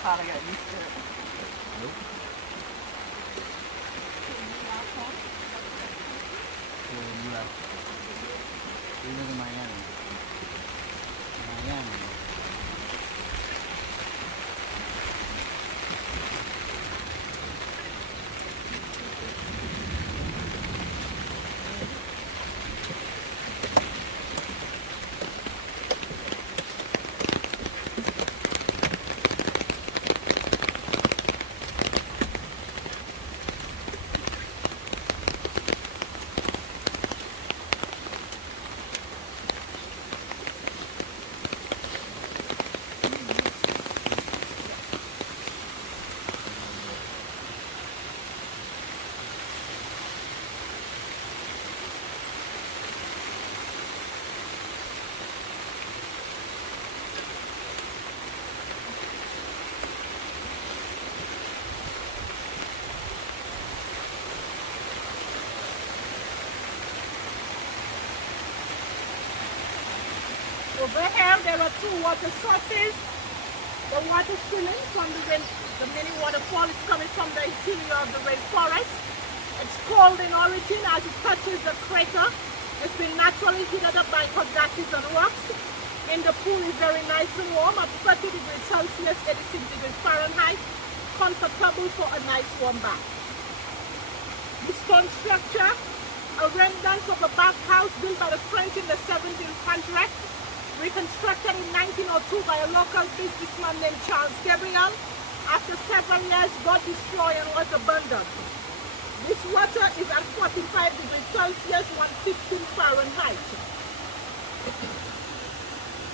thought I got used to it. Nope. We live in Miami. Miami. Over here, there are two water sources. The water streaming from the mini waterfall is coming from the interior of the rainforest. It's cold in origin as it touches the crater. It's been naturally heated up by hot gases and rocks. In the pool is very nice and warm at 30 degrees Celsius, 86 degrees Fahrenheit. Comfortable for a nice warm bath. The stone structure, a remnant of a bathhouse built by the French in the 1700s. Reconstructed in 1902 by a local businessman named Charles Gabriel. After several years, got destroyed and was abandoned. This water is at 45 degrees Celsius, 115 Fahrenheit.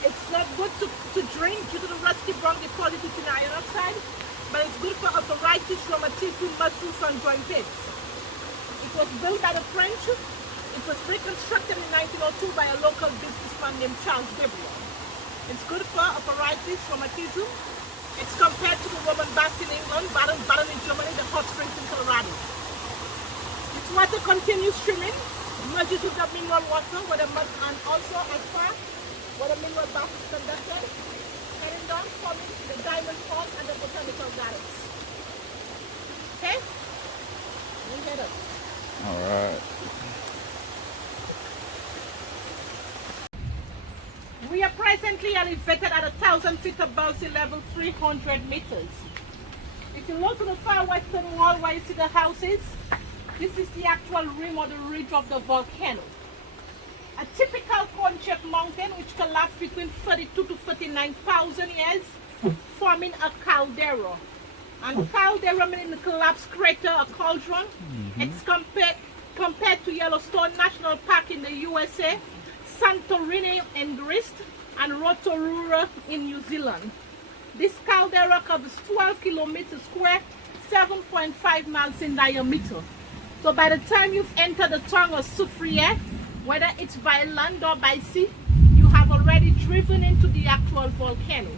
It's not good to drink due to the rusty brown deposit in iron oxide, but it's good for arthritis, rheumatism, muscles, and joint pains. It was built by the French. It was reconstructed in 1902 by a local businessman named Charles Gabriel. It's good for arthritis, rheumatism. It's compared to the Roman baths in England, Baden in Germany, the hot springs in Colorado. This water continues streaming, merges with the mineral water, and also as far where the mineral bath is conducted, heading down, forming the diamond falls and the botanical gardens. Okay? We head up. All right. We are presently elevated at 1,000 feet above sea level, 300 meters. If you look to the far western wall where you see the houses, this is the actual rim or the ridge of the volcano. A typical cone-shaped mountain which collapsed between 32 to 39,000 years, forming a caldera. And caldera meaning the collapsed crater, a cauldron. It's compared to Yellowstone National Park in the USA, Santorini in Greece, and Rotorua in New Zealand. This caldera covers 12 kilometers square, 7.5 miles in diameter. So by the time you've entered the tongue of Soufriere, whether it's by land or by sea, you have already driven into the actual volcano.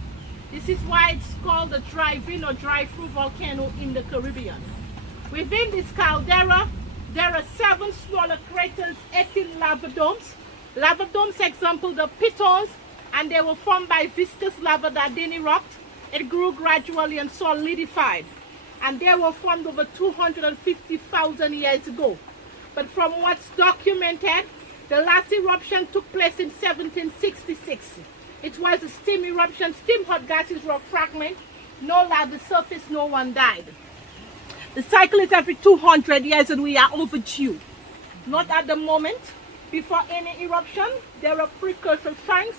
This is why it's called the drive-in or drive-through volcano in the Caribbean. Within this caldera, there are 7 smaller craters, 18 lava domes. Lava domes example the pitons, and they were formed by viscous lava that then erupted. It grew gradually and solidified, and they were formed over 250,000 years ago. But from what's documented, the last eruption took place in 1766. It was a steam eruption, steam hot gases rock fragment, no lava surface, no one died. The cycle is every 200 years and we are overdue. Not at the moment. Before any eruption, there are precursor signs,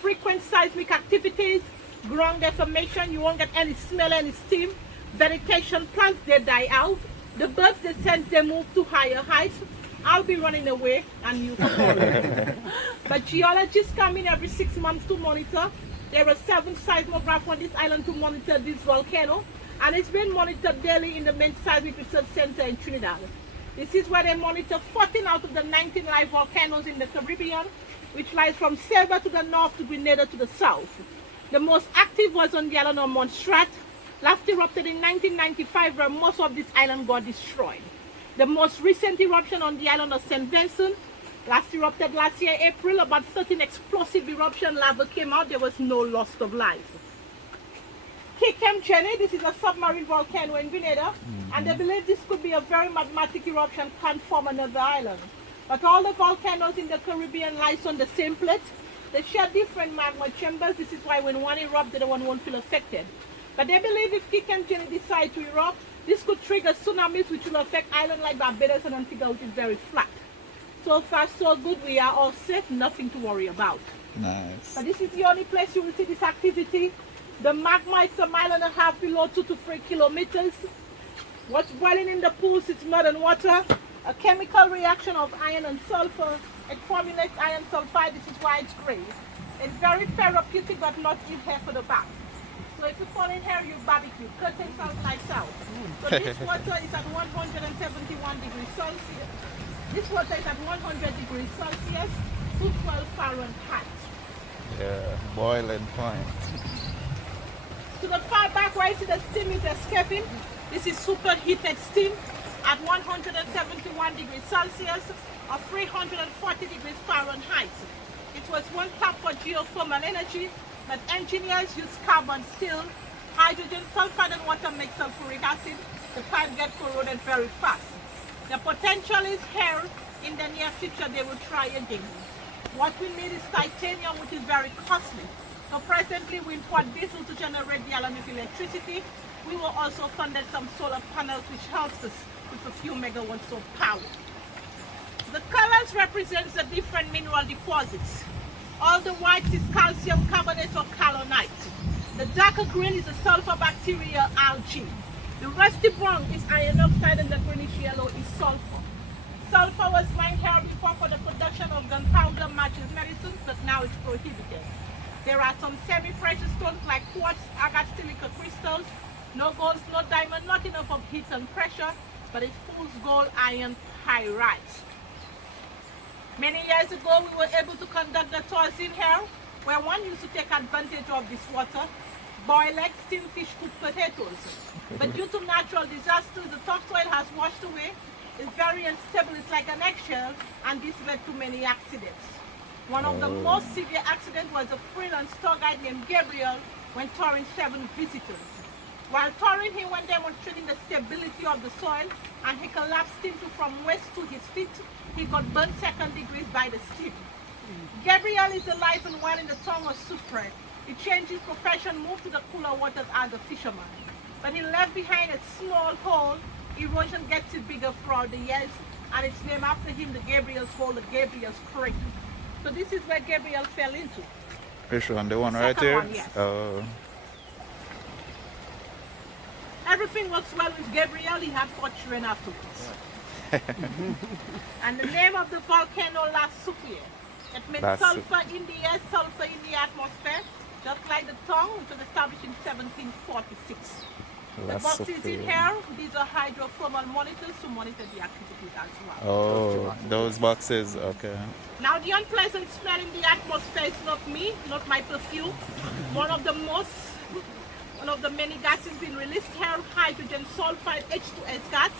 frequent seismic activities, ground deformation, you won't get any smell, any steam, vegetation, plants, they die out. The birds, they sense they move to higher heights. I'll be running away and you follow. But geologists come in every 6 months to monitor. There are 7 seismographs on this island to monitor this volcano, and it's been monitored daily in the main seismic research center in Trinidad. This is where they monitor 14 out of the 19 live volcanoes in the Caribbean, which lies from Saba to the north to Grenada to the south. The most active was on the island of Montserrat. Last erupted in 1995, where most of this island got destroyed. The most recent eruption on the island of St. Vincent, last erupted last year, April. About 13 explosive eruption lava came out. There was no loss of life. Jenny. This is a submarine volcano in Grenada, and they believe this could be a very magmatic eruption can form another island. But all the volcanoes in the Caribbean lies on the same plate. They share different magma chambers. This is why when one erupts, the other one won't feel affected. But they believe if Jenny decide to erupt, this could trigger tsunamis, which will affect islands like Barbados and Antigua, which is very flat. So far, so good. We are all safe. Nothing to worry about. Nice. But this is the only place you will see this activity. The magma is 1.5 miles below 2 to 3 kilometers. What's boiling in the pools is mud and water. A chemical reaction of iron and sulfur. It formulates iron sulfide. This is why it's gray. It's very therapeutic, but not in here for the bath. So if you fall in here, you barbecue. Curtains out, lights out. So this water is at 171 degrees Celsius. This water is at 100 degrees Celsius to 12 Fahrenheit. Yeah, boiling point. To the far back where you see the steam is escaping, this is superheated steam at 171 degrees Celsius or 340 degrees Fahrenheit. It was one tap for geothermal energy, but engineers use carbon, steel, hydrogen, sulfide, and water make sulfuric acid. The pipe gets corroded very fast. The potential is here. In the near future, they will try again. What we need is titanium, which is very costly. So presently, we import diesel to generate the island with electricity. We will also fund some solar panels, which helps us with a few megawatts of power. The colors represent the different mineral deposits. All the whites is calcium carbonate or kyanite. The darker green is the sulfur bacteria algae. The rusty brown is iron oxide and the greenish yellow is sulfur. Sulfur was mined here before for the production of gunpowder, matches, medicines, but now it's prohibited. There are some semi-precious stones like quartz, agate, silica crystals, no gold, no diamond, not enough of heat and pressure, but it fools gold, iron, pyrite. Many years ago, we were able to conduct the tours in here, where one used to take advantage of this water, boil eggs, steam fish, cook potatoes. But due to natural disasters, the topsoil has washed away. It's very unstable, it's like an eggshell, and this led to many accidents. One of the most severe accidents was a freelance tour guide named Gabriel when touring 7 visitors. While touring, he went demonstrating the stability of the soil, and he collapsed into from waist to his feet. He got burnt 2nd degrees by the steam. Gabriel is alive and well in the town of Soufriere. He changed his profession, moved to the cooler waters as a fisherman. But he left behind a small hole. Erosion gets it bigger throughout the years, and it's named after him, the Gabriel's Hole, the Gabriel's Creek. So this is where Gabriel fell into. Which one? The one The right second here? one, yes. Oh. Everything works well with Gabriel. He had 4 children afterwards. And the name of the volcano, La Soufriere. It means La sulfur in the air, sulfur in the atmosphere, just like the tongue, which was established in 1746. The boxes in here, these are hydrothermal monitors to monitor the activities as well. Oh, those boxes, okay. Now the unpleasant smell in the atmosphere is not me, not my perfume. One of the many gases being released here, hydrogen sulfide H2S gas.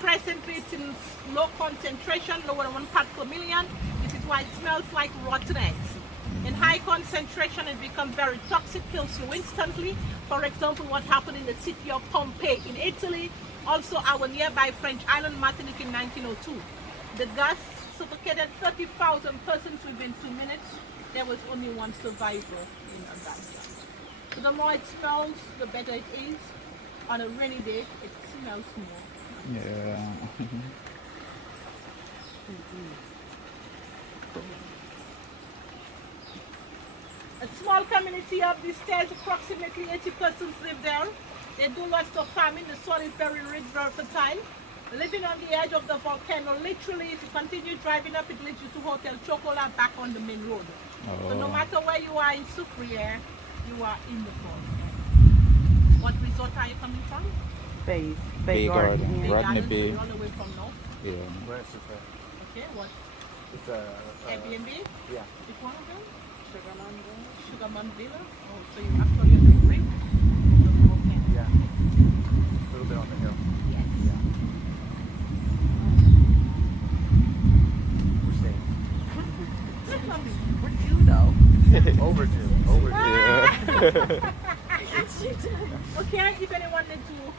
Presently it's in low concentration, lower than 1 part per million. This is why it smells like rotten eggs. In high concentration, it becomes very toxic, kills you instantly. For example, what happened in the city of Pompeii in Italy, also our nearby French island Martinique in 1902. The gas suffocated 30,000 persons within 2 minutes. There was only 1 survivor in that gas. So the more it smells, the better it is. On a rainy day, it smells more. Yeah. A small community of these stairs, approximately 80 persons live there. They do lots of farming. The soil is very rich, very fertile. Living on the edge of the volcano, literally, if you continue driving up, it leads you to Hotel Chocolat back on the main road. So no matter where you are in Soufriere, you are in the forest. What resort are you coming from? Bay Garden. Bay Rodney Gardens, Bay. so all the way from north. Yeah. Where is it? Okay, what? It's Airbnb? yeah. Which one of them? Sugarman Villa. Oh, so you actually on the brink of the volcano. Yeah. A little bit on the hill. Yes. Yeah. We're staying. We're due though. Overdue. Overdue. Yeah. It's due. here if anyone needs to